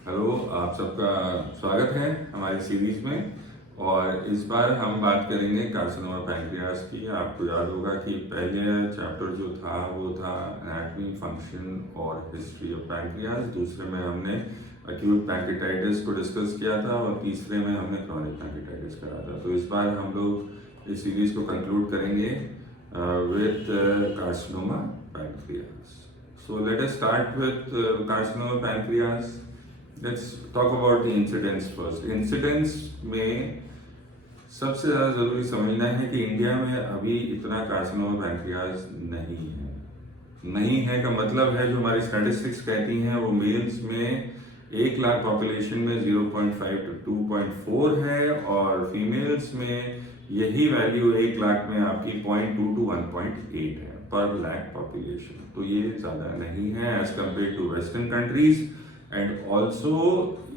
Hello, आप सबका स्वागत है हमारी सीरीज में। और इस बार हम बात करेंगे कार्सिनोमा पैंक्रियास की। आपको याद होगा कि पहले चैप्टर जो था वो था एनाटॉमी, फंक्शन और हिस्ट्री ऑफ पैंक्रियास। दूसरे में हमने एक्यूट पैंक्रियाटाइटिस को डिस्कस किया था और तीसरे में हमने क्रॉनिक पैंक्रियाटाइटिस करा था। तो इस बार हम लोग इस सीरीज को कंक्लूड करेंगे with carcinoma pancreas. So let us start with carcinoma pancreas. Let's talk about the incidence first. Incidence में सबसे ज़्यादा ज़रूरी समझना है कि इंडिया में अभी इतना कार्सिनोमा पैंक्रियास नहीं है का मतलब है, जो हमारी स्टैटिस्टिक्स कहती हैं वो मेल्स में 1 लाख पॉपुलेशन में 0.5 to 2.4 है, और फीमेल्स में यही वैल्यू 1 लाख में आपकी 0.2 to 1.8 है पर लैक पॉपुलेशन। तो ये ज़्यादा नहीं है as compare to western countries, and also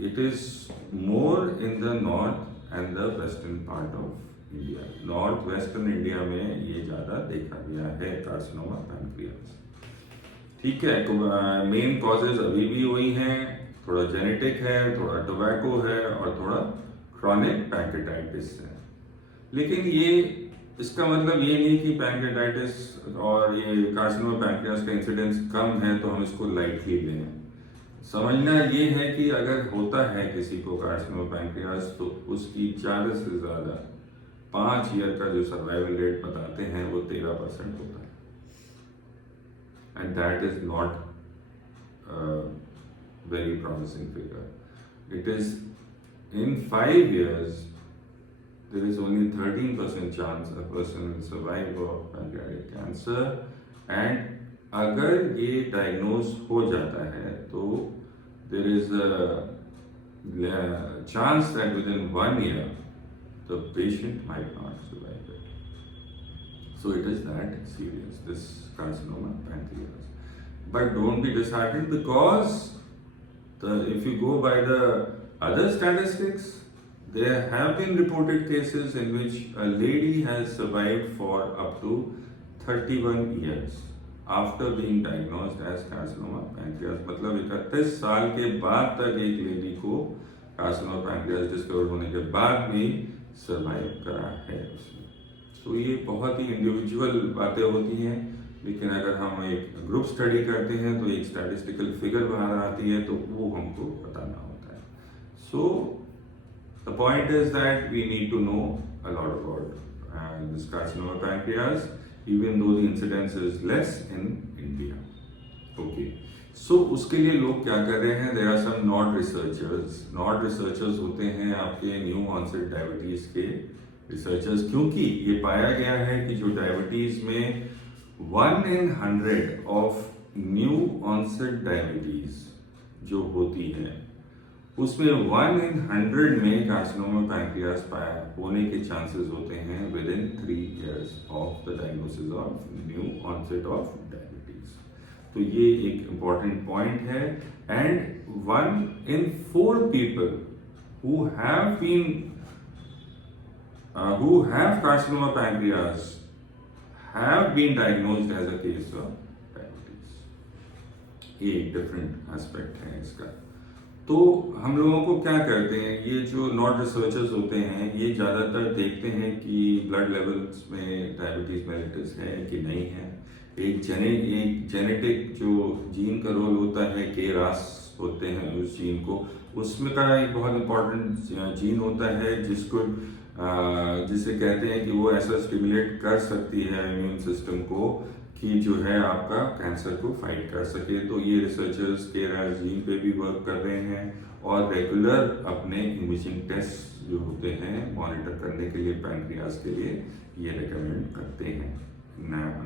it is more in the north and the western part of India. North western India में ये ज़्यादा देखा गया है कार्सिनोमा पैंक्रियास। ठीक है, मेन कॉजेज अभी भी वही हैं, थोड़ा जेनेटिक है, थोड़ा टोबैको है और थोड़ा क्रॉनिक पैंक्रियाटाइटिस है। लेकिन ये इसका मतलब ये नहीं कि पैंक्रियाटाइटिस और ये कार्सिनोमा पैंक्रियास का इंसिडेंस कम है तो हम इसको लाइटली लें। समझना ये है कि अगर होता है किसी को कार्सिनोमा पैंक्रियास तो उसकी ज़्यादा से ज़्यादा 5 ईयर का जो सर्वाइवल रेट बताते हैं वो 13% होता है, and that is not very promising figure. It is in 5 years there is only 13% chance a person will survive of pancreatic cancer, and अगर ये डायग्नोज हो जाता है तो there is a chance that within 1 year the patient might not survive it. So it is that serious, this carcinoma pancreas. But don't be disheartened, because if you go by the other statistics, there have been reported cases in which a lady has survived for up to 31 years after being diagnosed as carcinoma pancreas. मतलब 31 साल के बाद तक एक lady को carcinoma pancreas discover होने के बाद भी सर्वाइव करा है उसने। तो ये बहुत ही इंडिविजुअल बातें होती हैं, लेकिन अगर हम एक ग्रुप स्टडी करते हैं तो एक स्टैटिस्टिकल फिगर बाहर आती है तो वो हमको बताना होता है। So the point is that we need to know a lot about this carcinoma pancreas even though the incidence is less in India. Okay, so उसके लिए लोग क्या कर रहे हैं? There are some not researchers. Not researchers होते हैं आपके न्यू ऑनसेट डायबिटीज के रिसर्चर्स, क्योंकि ये पाया गया है कि जो डायबिटीज में 1 in 100 of new onset diabetes जो होती है उसमें 1 in 100 में कार्सिनोमा पैंक्रियास पाया होने के चांसेस होते हैं within 3 years of the diagnosis of new onset of diabetes. तो ये एक इम्पॉर्टेंट पॉइंट है। And 1 in 4 people who have carcinoma pancreas have been diagnosed as a case of diabetes। ये एक डिफरेंट एस्पेक्ट है इसका। तो हम लोगों को क्या करते हैं, ये जो नॉट रिसर्चर्स होते हैं ये ज़्यादातर देखते हैं कि ब्लड लेवल्स में डायबिटीज मेलिटस है कि नहीं है। एक जेनेटिक जो जीन का रोल होता है, केरास होते हैं उस जीन को, उसमें का एक बहुत इंपॉर्टेंट जीन होता है जिसे कहते हैं कि वो ऐसा स्टिमुलेट कर सकती है इम्यून सिस्टम को कि जो है आपका कैंसर को फाइट कर सके। तो ये रिसर्चर्स केरास जीन पे भी वर्क कर रहे हैं और रेगुलर अपने इमेजिंग टेस्ट जो होते हैं मॉनिटर करने के लिए पैंक्रियास के लिए ये रेकमेंड करते हैं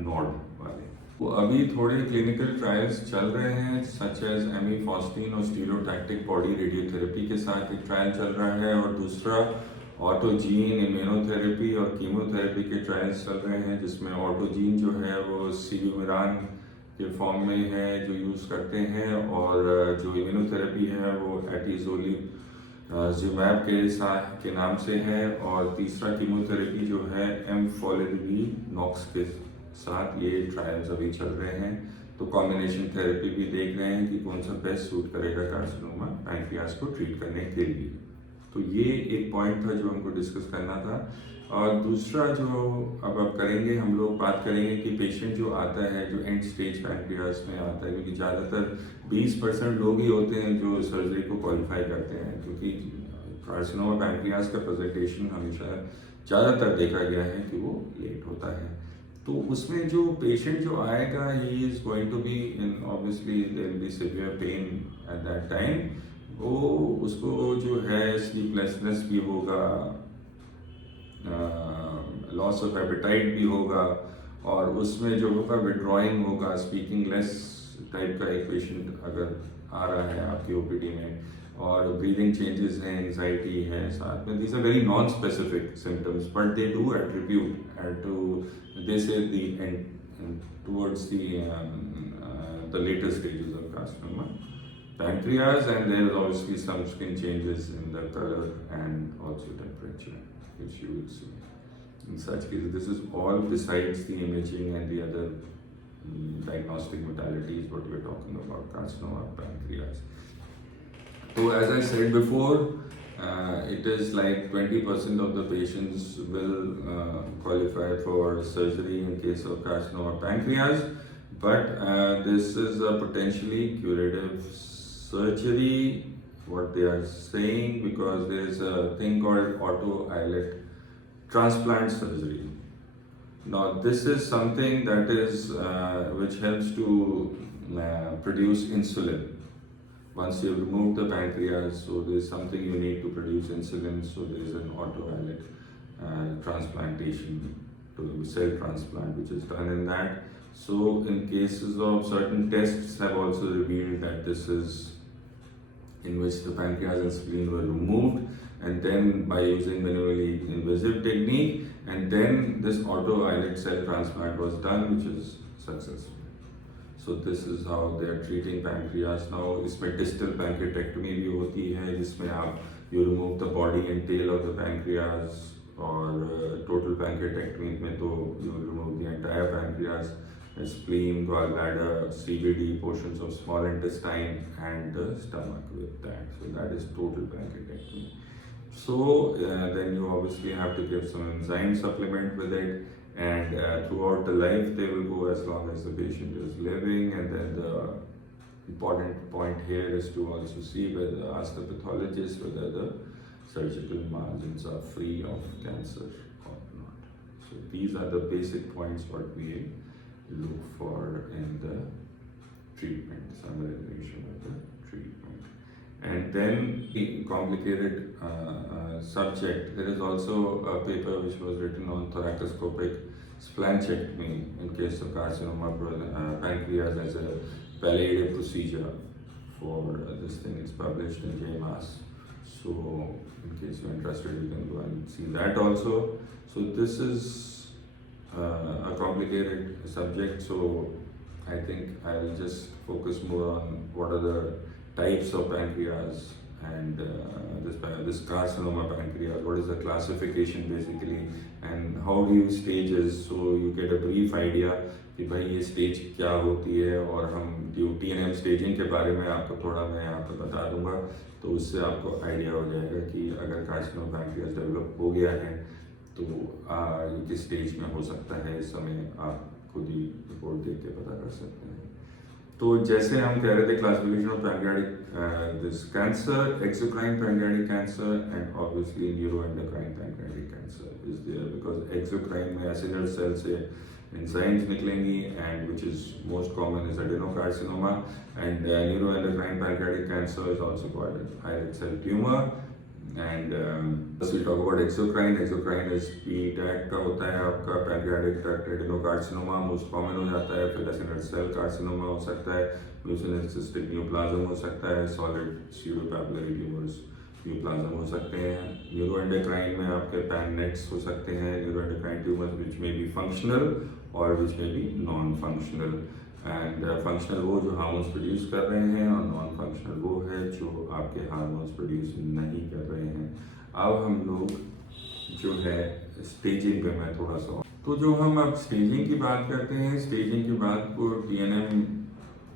नॉड वाले। वो अभी थोड़े क्लिनिकल ट्रायल्स चल रहे हैं, सच एज एमिफॉस्टिन और स्टीरियोटैक्टिक बॉडी रेडियोथेरेपी के साथ एक ट्रायल चल रहा है, और दूसरा ऑटोजीन इम्यूनोथेरेपी और कीमोथेरेपी के ट्रायल्स चल रहे हैं, जिसमें ऑटोजीन जो है वो सीविमिरान के फॉर्म में है जो यूज़ करते हैं, और जो इम्यूनोथेरेपी है वो एटीजोलिजुमैब के नाम से है, और तीसरा कीमोथेरेपी जो है एमफोलिडिनॉक्स के साथ ये ट्रायल्स अभी चल रहे हैं। तो कॉम्बिनेशन थेरेपी भी देख रहे हैं कि कौन सा बेस्ट सूट करेगा कार्सिनोमा पैंक्रियास को ट्रीट करने के लिए। तो ये एक पॉइंट था जो हमको डिस्कस करना था। और दूसरा जो अब करेंगे, हम लोग बात करेंगे कि पेशेंट जो आता है जो एंड स्टेज पैंक्रियास में आता है, क्योंकि ज़्यादातर 20% लोग ही होते हैं जो सर्जरी को क्वालिफाई करते हैं, क्योंकि कार्सिनोमा पैंक्रियास का प्रेजेंटेशन हमेशा ज़्यादातर देखा गया है कि वो लेट होता है। तो उसमें जो पेशेंट जो आएगा, he is going to be in obviously there will be severe pain at that time. वो उसको जो है स्लीपलेसनेस भी होगा, लॉस ऑफ एपेटाइट भी होगा, और उसमें जो होगा विड्रॉइंग होगा, स्पीकिंग लेस टाइप का एक पेशेंट अगर आ रहा है आपकी ओपीडी में, और ब्रीदिंग चेंजेस हैं, एंजाइटी है साथ में। These are very non specific symptoms but they do attribute to this is the end towards the later stages of carcinoma pancreas, and there is obviously some skin changes in the color and also temperature, which you will see. In such cases, this is all besides the imaging and the other diagnostic modalities what we are talking about carcinoma pancreas. So as I said before, it is like 20% of the patients will qualify for surgery in case of carcinoma pancreas, but this is a potentially curative surgery, what they are saying, because there is a thing called auto islet transplant surgery. Now this is something that is which helps to produce insulin. Once you remove the pancreas, so there is something you need to produce insulin, so there is an auto islet transplantation, to cell transplant, which is done in that. So in cases of certain tests have also revealed that this is in which the pancreas and spleen were removed, and then by using minimally invasive technique, and then this auto islet cell transplant was done, which is successful. So this is how they are treating pancreas now. इसमें distal pancreatectomy भी होती है, जिसमें आप you remove the body and tail of the pancreas, और total pancreatectomy में तो you remove the entire pancreas, spleen, gallbladder, CVD, portions of small intestine, and the stomach with that. So that is total pancreatectomy. So then you obviously have to give some enzyme supplement with it, and throughout the life they will go as long as the patient is living. And then the important point here is to also see whether, ask the pathologist whether the surgical margins are free of cancer or not. So these are the basic points what we look for in the treatment, summarization of the treatment. And then the complicated subject, there is also a paper which was written on thoracoscopic splanchectomy in case of carcinoma pancreas as a palliative procedure for this thing. It's published in JMAS. So in case you're interested, you can go and see that also. So this is a complicated subject, so I think I'll just focus more on what are the types of pancreas, and this carcinoma pancreas, what is the classification basically, and how do you stages, so you get a brief idea कि भाई ये stage क्या होती है। और हम TNM staging के बारे में आपको थोड़ा मैं यहाँ पे बता दूंगा, तो उससे आपको आइडिया हो जाएगा कि अगर कार्सिनोमा पैंक्रियास डेवलप हो गया है तो ये किस स्टेज में हो सकता है। इस समय आप खुद ही रिपोर्ट देख के पता कर सकते हैं। तो जैसे हम कह रहे थे, classification of pancreatic this cancer, exocrine pancreatic cancer, and obviously neuroendocrine pancreatic cancer is there, because exocrine में एसिनल सेल से enzymes निकलेंगी, and which is most common is adenocarcinoma, and neuroendocrine pancreatic cancer is also called islet cell tumor. And first we talk about exocrine. Exocrine is PTAC का होता है आपका, pancreatic duct adenocarcinoma most common हो जाता है, फिर eosinophil cell carcinoma हो सकता है, mucinous cystic neoplasm हो सकता है, solid pseudopapillary tumors न्यूप्लाज्म हो सकते हैं। न्यूरोएंडोक्राइन में आपके पैननेट्स हो सकते हैं, न्यूरोएंडोक्राइन ट्यूमर्स विच में बी फंक्शनल और विच में be non functional. And functional वो जो हार्मोन्स प्रोड्यूस कर रहे हैं, और नॉन फंक्शनल वो है जो आपके हार्मोन्स प्रोड्यूस नहीं कर रहे हैं। अब हम लोग जो है स्टेजिंग पे मैं थोड़ा सा, तो जो हम अब स्टेजिंग की बात करते हैं, स्टेजिंग के बाद को TNM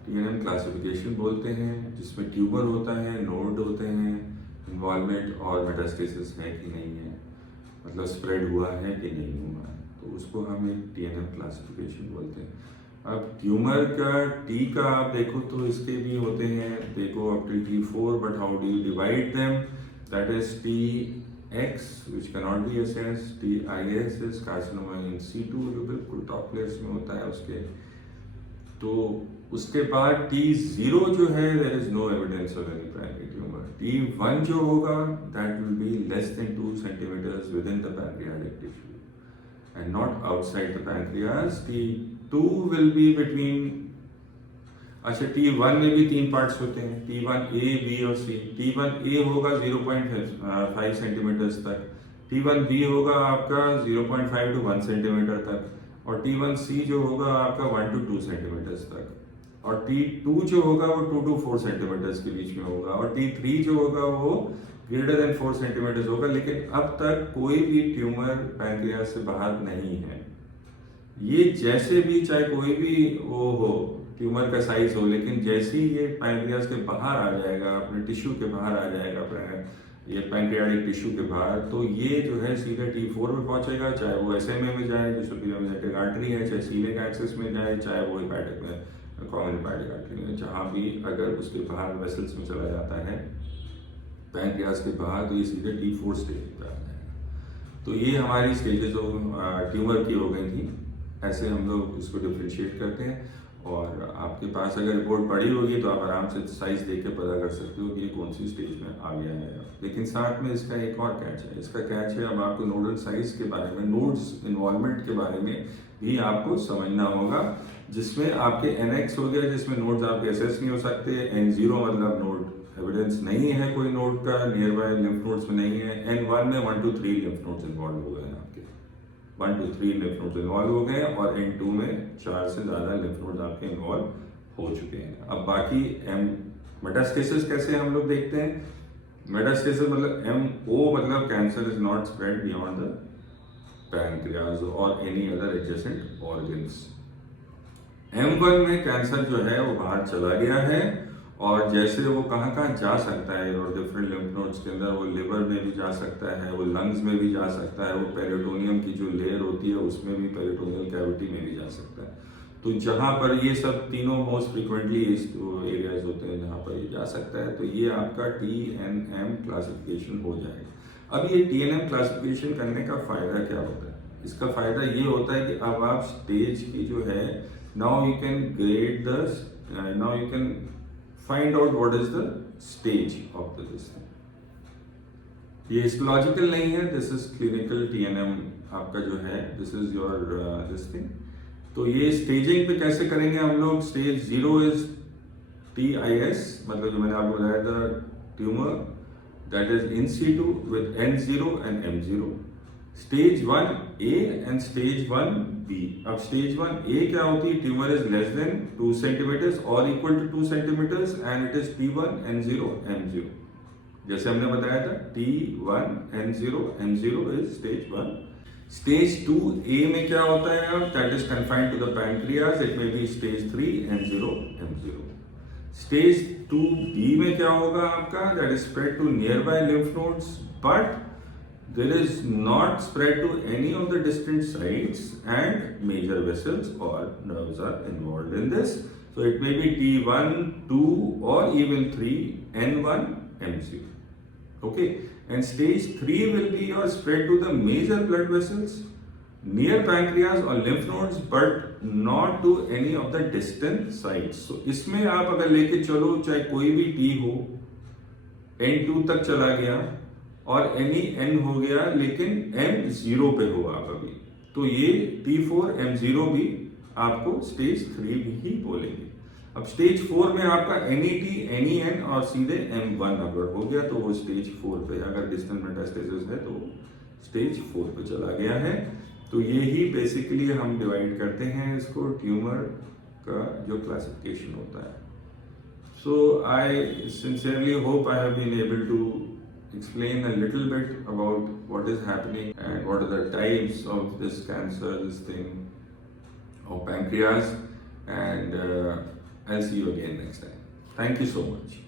टीएनएम क्लासिफिकेशन बोलते हैं, जिसमें ट्यूमर होता है, नोड होते हैं, इन्वॉल्वमेंट और मेटास्टेसिस है कि नहीं है, मतलब स्प्रेड हुआ है कि नहीं हुआ है, तो उसको हम एक टीएनएम क्लासिफिकेशन बोलते हैं। अब ट्यूमर का टी का आप देखो तो इसके भी होते हैं, देखो up till T4, but how do you divide them, that is TX which cannot be assessed, TIS is carcinoma in situ, जो बिल्कुल टॉप प्लेस में होता है उसके। तो उसके बाद T0 जो है, there is no evidence of any primary tumour. T1 जो होगा, that will be less than 2 centimetres within the pancreatic tissue and not outside the pancreas. T2 will be between, अच्छा T1 में भी 3 parts होते हैं, T1 A, B और C। T1 A होगा 0.5 centimetres तक, T1 B होगा आपका 0.5 to 1 सेंटीमीटर तक, और T1 C जो होगा आपका 1 to 2 सेंटीमीटर्स तक, और T2 जो होगा वो 2 to 4 सेंटीमीटर्स के बीच में होगा, और T3 जो होगा वो ग्रेटर देन 4 सेंटीमीटर्स होगा। लेकिन अब तक कोई भी ट्यूमर पैंक्रियास से बाहर नहीं है। ये जैसे भी, चाहे कोई भी वो हो, ट्यूमर का साइज हो, लेकिन जैसे ही ये पैंक्रियास के बाहर आ जाएगा, अपने टिश्यू के बाहर आ जाएगा, ये पैंक्रियाटिक टिश्यू के बाहर, तो ये जो है सीधे T4 में पहुंचेगा, चाहे वो SMA में जाए जो सुपीरियर मेसेंटेरिक आर्टरी है, चाहे सीलिक एक्सिस में जाए, चाहे वो हेपेटिक में, कॉमन हेपेटिक आर्टरी में, जहाँ भी अगर उसके बाहर वेसल्स में चला जाता है पैंक्रियास के बाहर, तो ये सीधे T4 स्टेज पे आ जाएगा। तो ये हमारी स्टेजेस ट्यूमर की हो गई थी। ऐसे हम लोग इसको डिफ्रेंशिएट करते हैं, और आपके पास अगर रिपोर्ट पड़ी होगी तो आप आराम से साइज देख के पता कर सकते हो कि ये कौन सी स्टेज में आ गया है। लेकिन साथ में इसका एक और कैच है, इसका कैच है अब आपको नोडल साइज के बारे में, नोड्स इन्वॉल्वमेंट के बारे में भी आपको समझना होगा, जिसमें आपके NX हो गया, जिसमें नोड्स आपके असेस नहीं हो सकते, N0 मतलब नोड एविडेंस नहीं है कोई नोड का, नियर बाय लिम्फ नोड्स में नहीं है, N1 में 1 to 3 लिम्फ नोड्स इन्वॉल्व हो गए हैं आपके, 1 to 3 लिम्फ नोड्स इन्वॉल्व हो गए, और N2 में 4 से ज़्यादा लिम्फ नोड्स आपके इन्वॉल्व हो चुके हैं। अब बाकी मेटास्टेसिस कैसे हम लोग देखते हैं। मेटास्टेसिस मतलब MO मतलब cancer is not spread beyond the pancreas और any other adjacent organs. M1 में कैंसर जो है वो बाहर चला गया है, और जैसे वो कहाँ कहाँ जा सकता है, और डिफरेंट लिम्फ नोड्स के अंदर, वो लिवर में भी जा सकता है, वो लंग्स में भी जा सकता है, वो पेरिटोनियम की जो लेयर होती है उसमें भी, पेरिटोनियल कैविटी में भी जा सकता है। तो जहाँ पर ये सब तीनों मोस्ट फ्रिक्वेंटली एरियाज होते हैं जहाँ पर ये जा सकता है, तो ये आपका TNM क्लासिफिकेशन हो जाएगा। अब ये TNM क्लासिफिकेशन करने का फायदा क्या होता है, इसका फायदा ये होता है कि अब आप स्टेज की जो है, now you can grade the, now you can find out what is the stage of the this thing. ये हिस्टोलॉजिकल नहीं है, दिस इज क्लिनिकल TNM आपका जो है, this is your this thing. तो ये स्टेजिंग पे कैसे करेंगे हम लोग। स्टेज 0 इज TIS, मतलब जो मैंने आपको बताया था, tumour that is in situ with N0 and M0। Stage 1A and stage 1B। अब स्टेज 1A क्या होती है, tumour is less than 2 centimetres और equal to 2 centimetres and it is T1 N0 M0। जैसे हमने बताया था T1 N0 M0 is stage 1। Stage 2A में क्या होता है, अब that is confined to the pancreas, it may be stage 3 N0 M0। Stage 2B में क्या होगा आपका, that is spread to nearby lymph nodes, but there is not spread to any of the distant sites, and major vessels or nerves are involved in this. So it may be T1, 2 or even 3, N1, M0. Okay, and stage 3 will be your spread to the major blood vessels near pancreas or lymph nodes, but not to any of the distant sites. So इसमें आप अगर लेके चलो, चाहे कोई भी T हो, N2 तक चला गया और N हो गया, लेकिन M0 पे हो आप अभी, तो ये T4 M0 भी आपको स्टेज 3 भी ही बोलेंगे। अब स्टेज 4 में आपका NET, NEN और सीधे M1 अगर हो गया तो वो स्टेज 4 पे, अगर डिस्टेंट मेटास्टेसिस है तो स्टेज 4 पे चला गया है। तो ये ही बेसिकली हम डिवाइड करते हैं इसको, ट्यूमर का जो क्लासिफिकेशन होता है। So I sincerely hope I have been able to explain a little bit about what is happening and what are the types of this cancer, this thing of pancreas, and I'll see you again next time. Thank you so much.